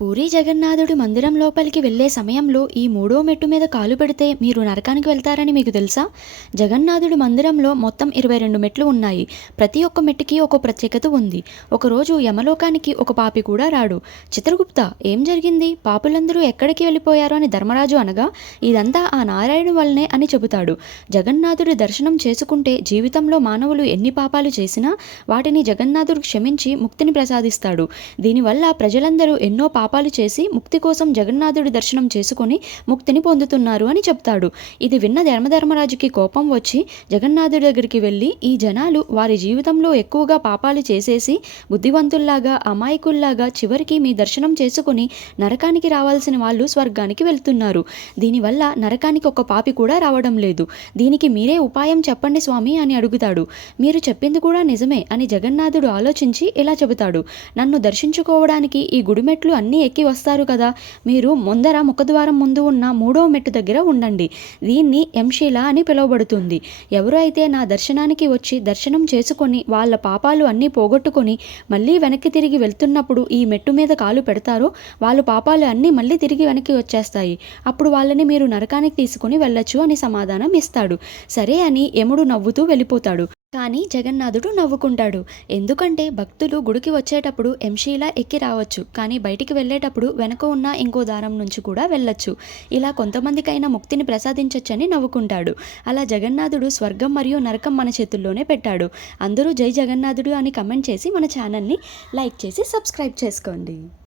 పూరి జగన్నాథుడి మందిరం లోపలికి వెళ్ళే సమయంలో ఈ మూడో మెట్టు మీద కాలు పెడితే మీరు నరకానికి వెళ్తారని మీకు తెలుసా? జగన్నాథుడి మందిరంలో మొత్తం ఇరవై రెండు మెట్లు ఉన్నాయి. ప్రతి ఒక్క మెట్టుకి ఒక ప్రత్యేకత ఉంది. ఒకరోజు యమలోకానికి ఒక పాపి కూడా రాడు. చిత్రగుప్త ఏం జరిగింది? పాపులందరూ ఎక్కడికి వెళ్ళిపోయారు అని ధర్మరాజు అనగా ఇదంతా ఆ నారాయణు వల్లనే అని చెబుతాడు. జగన్నాథుడి దర్శనం చేసుకుంటే జీవితంలో మానవులు ఎన్ని పాపాలు చేసినా వాటిని జగన్నాథుడు క్షమించి ముక్తిని ప్రసాదిస్తాడు. దీనివల్ల ప్రజలందరూ ఎన్నో పాప పాపాలు చేసి ముక్తి కోసం జగన్నాథుడి దర్శనం చేసుకొని ముక్తిని పొందుతున్నారు అని చెప్తాడు. ఇది విన్న ధర్మధర్మరాజుకి కోపం వచ్చి జగన్నాథుడి దగ్గరికి వెళ్ళి ఈ జనాలు వారి జీవితంలో ఎక్కువగా పాపాలు చేసేసి బుద్ధివంతుల్లాగా అమాయకుల్లాగా చివరికి మీ దర్శనం చేసుకుని నరకానికి రావాల్సిన వాళ్ళు స్వర్గానికి వెళ్తున్నారు. దీనివల్ల నరకానికి ఒక పాపి కూడా రావడం లేదు. దీనికి మీరే ఉపాయం చెప్పండి స్వామి అని అడుగుతాడు. మీరు చెప్పింది కూడా నిజమే అని జగన్నాథుడు ఆలోచించి ఇలా చెబుతాడు. నన్ను దర్శించుకోవడానికి ఈ గుడిమెట్లు అన్నీ ఎక్కి వస్తారు కదా. మీరు ముందర ముఖద్వారం ముందు ఉన్న మూడో మెట్టు దగ్గర ఉండండి. దీన్ని ఎంశీల అని పిలువబడుతుంది. ఎవరు అయితే నా దర్శనానికి వచ్చి దర్శనం చేసుకొని వాళ్ళ పాపాలు అన్నీ పోగొట్టుకొని మళ్ళీ వెనక్కి తిరిగి వెళ్తున్నప్పుడు ఈ మెట్టు మీద కాలు పెడతారో వాళ్ళు పాపాలు అన్నీ మళ్ళీ తిరిగి వెనక్కి వచ్చేస్తాయి. అప్పుడు వాళ్ళని మీరు నరకానికి తీసుకుని వెళ్ళొచ్చు అని సమాధానం ఇస్తాడు. సరే అని యముడు నవ్వుతూ వెళ్ళిపోతాడు. కానీ జగన్నాథుడు నవ్వుకుంటాడు. ఎందుకంటే భక్తులు గుడికి వచ్చేటప్పుడు ఎంషీలా ఎక్కి రావచ్చు. కానీ బయటికి వెళ్ళేటప్పుడు వెనక ఉన్న ఇంకో దారం నుంచి కూడా వెళ్ళొచ్చు. ఇలా కొంతమందికైనా ముక్తిని ప్రసాదించొచ్చని నవ్వుకుంటాడు. అలా జగన్నాథుడు స్వర్గం మరియు నరకం మన చేతుల్లోనే పెట్టాడు. అందరూ జై జగన్నాథుడు అని కమెంట్ చేసి మన ఛానల్ని లైక్ చేసి సబ్స్క్రైబ్ చేసుకోండి.